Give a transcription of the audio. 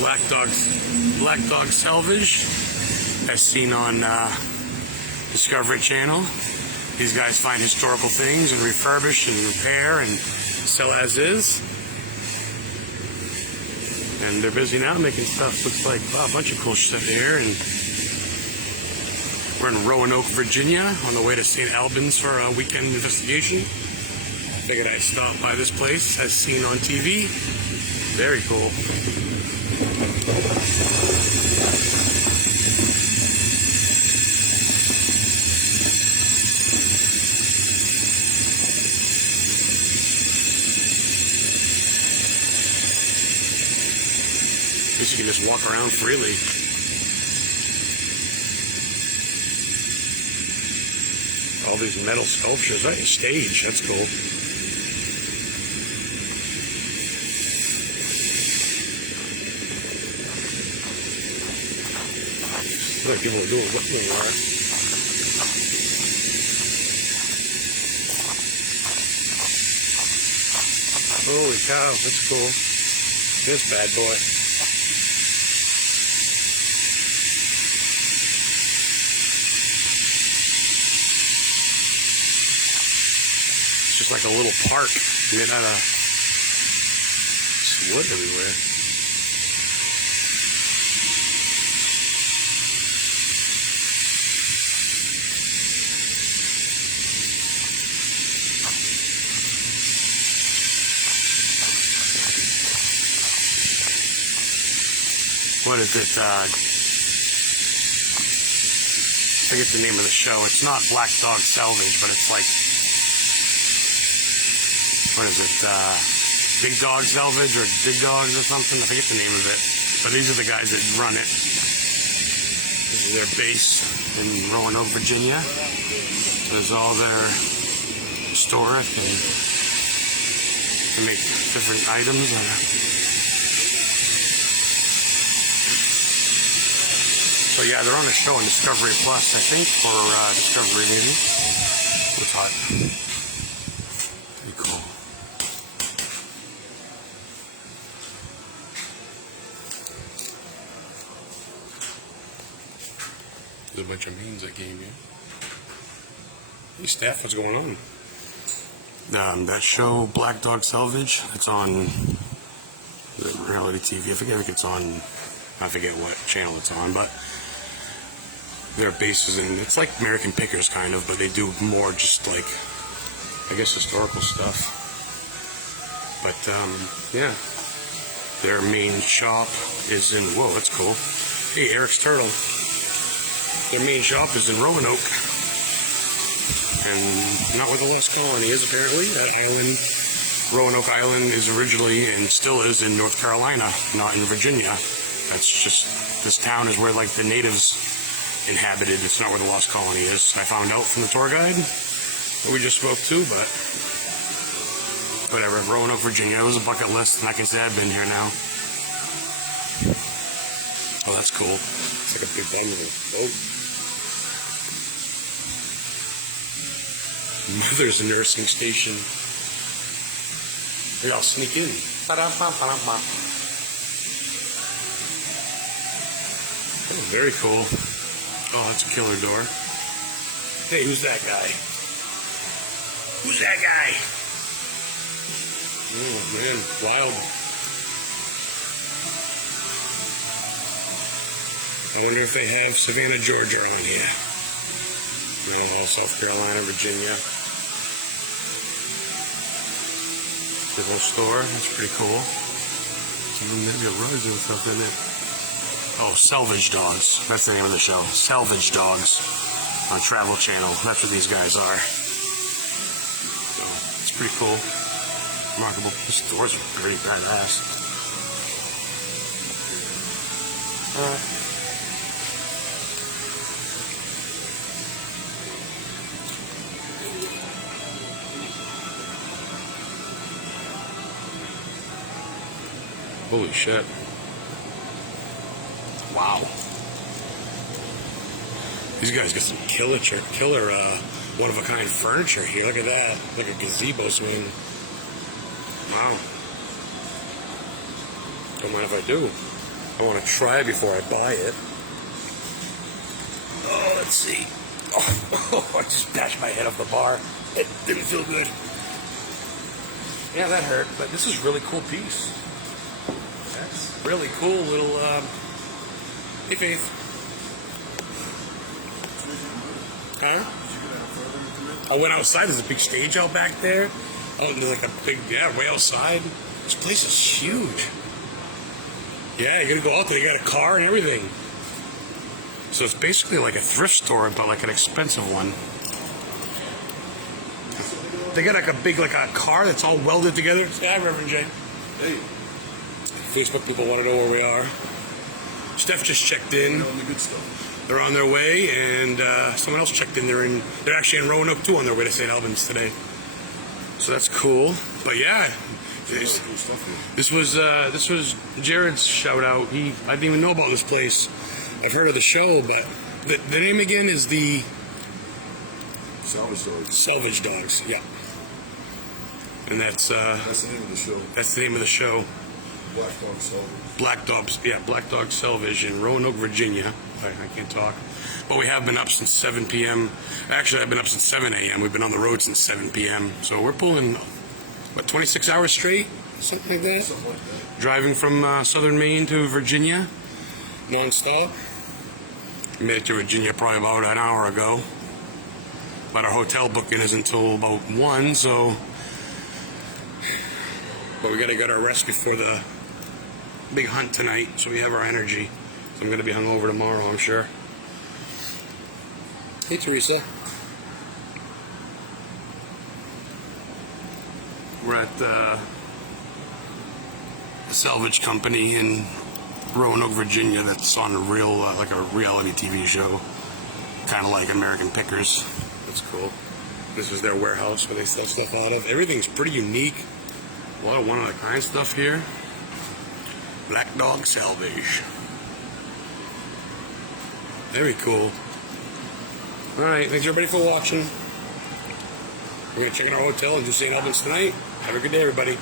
Black Dog Salvage, as seen on Discovery Channel. These guys find historical things and refurbish and repair and sell as is. And they're busy now making stuff. Looks like, wow, a bunch of cool shit here. And we're in Roanoke, Virginia, on the way to St. Albans for a weekend investigation. Figured I'd stop by this place, as seen on TV. Very cool. I guess you can just walk around freely. All these metal sculptures. That's a stage. That's cool. Other people are doing what they are. Holy cow, that's cool. This bad boy. It's just like a little park made out of wood everywhere. What is it? I forget the name of the show. It's not Black Dog Salvage, but it's like, what is it? Big Dog Salvage or Big Dogs or something? I forget the name of it. But these are the guys that run it. This is their base in Roanoke, Virginia. There's all their historic and they make different items. So yeah, they're on a show on Discovery Plus, I think, or Discovery maybe. What's hot? Pretty cool. There's a bunch of memes that came in. Hey, Steph, what's going on? That show, Black Dog Salvage, it's on reality TV. I think it's on, I forget what channel it's on, but their bases in, it's like American Pickers kind of, but they do more just like, I guess, historical stuff. But yeah, their main shop is in, whoa, that's cool. Hey, Eric's Turtle. Their main shop is in Roanoke, and not where the Lost Colony is apparently. That island, Roanoke Island, is originally and still is in North Carolina, not in Virginia. That's just, this town is where like the natives inhabited. It's not where the Lost Colony is. I found out from the tour guide that we just spoke to, but whatever. Roanoke, Virginia. It was a bucket list, and I can say I've been here now. Oh, that's cool. It's like a big boat. Mother's nursing station. Maybe I'll sneak in. Oh, very cool. Oh, that's a killer door. Hey, who's that guy? Who's that guy? Oh, man, wild. I wonder if they have Savannah, Georgia on here. All South Carolina, Virginia. Big old store. That's pretty cool. Maybe a rugs and stuff in it. Oh, Salvage Dogs. That's the name of the show. Salvage Dogs on Travel Channel. That's what these guys are. So, it's pretty cool. Remarkable. The stores are pretty badass. Holy shit. Wow. These guys got some killer one-of-a-kind furniture here. Look at that. Like a gazebo swing. Wow. Don't mind if I do. I want to try before I buy it. Oh, let's see. Oh, I just bashed my head off the bar. It didn't feel good. Yeah, that hurt, but this is a really cool piece. That's really cool little, hey, Faith. Huh? I went outside. There's a big stage out back there. Oh, and there's like a big, yeah, way outside. This place is huge. Yeah, you gotta go out there. You got a car and everything. So it's basically like a thrift store, but like an expensive one. They got like a big, like a car that's all welded together. Say hi, Reverend J. Hey. Facebook people want to know where we are. Steph just checked in. On the good stuff. They're on their way, and someone else checked in. They're actually in Roanoke too, on their way to St. Albans today. So that's cool. But yeah, this was Jared's shout out. I didn't even know about this place. I've heard of the show, but the name again is the Salvage Dogs. Salvage Dogs. Yeah, and that's the name of the show. That's the name of the show. Black Dog Salvage. Black Dogs, yeah, Black Dog Salvage in Roanoke, Virginia. I can't talk. But we have been up since 7 p.m. Actually, I've been up since 7 a.m. We've been on the road since 7 p.m. So we're pulling, what, 26 hours straight? Something like that? Something like that. Driving from southern Maine to Virginia, non-stop. We made it to Virginia probably about an hour ago. But our hotel booking is until about 1, so... But we gotta get our rest before the big hunt tonight, so we have our energy. So I'm gonna be hungover tomorrow, I'm sure. Hey, Teresa. We're at the salvage company in Roanoke, Virginia. That's on a real, like a reality TV show, kind of like American Pickers. That's cool. This is their warehouse where they sell stuff out of. Everything's pretty unique. A lot of one-of-a-kind stuff here. Black Dog Salvage. Very cool. Alright, thanks everybody for watching. We're going to check in our hotel and do St. Albans tonight. Have a good day, everybody.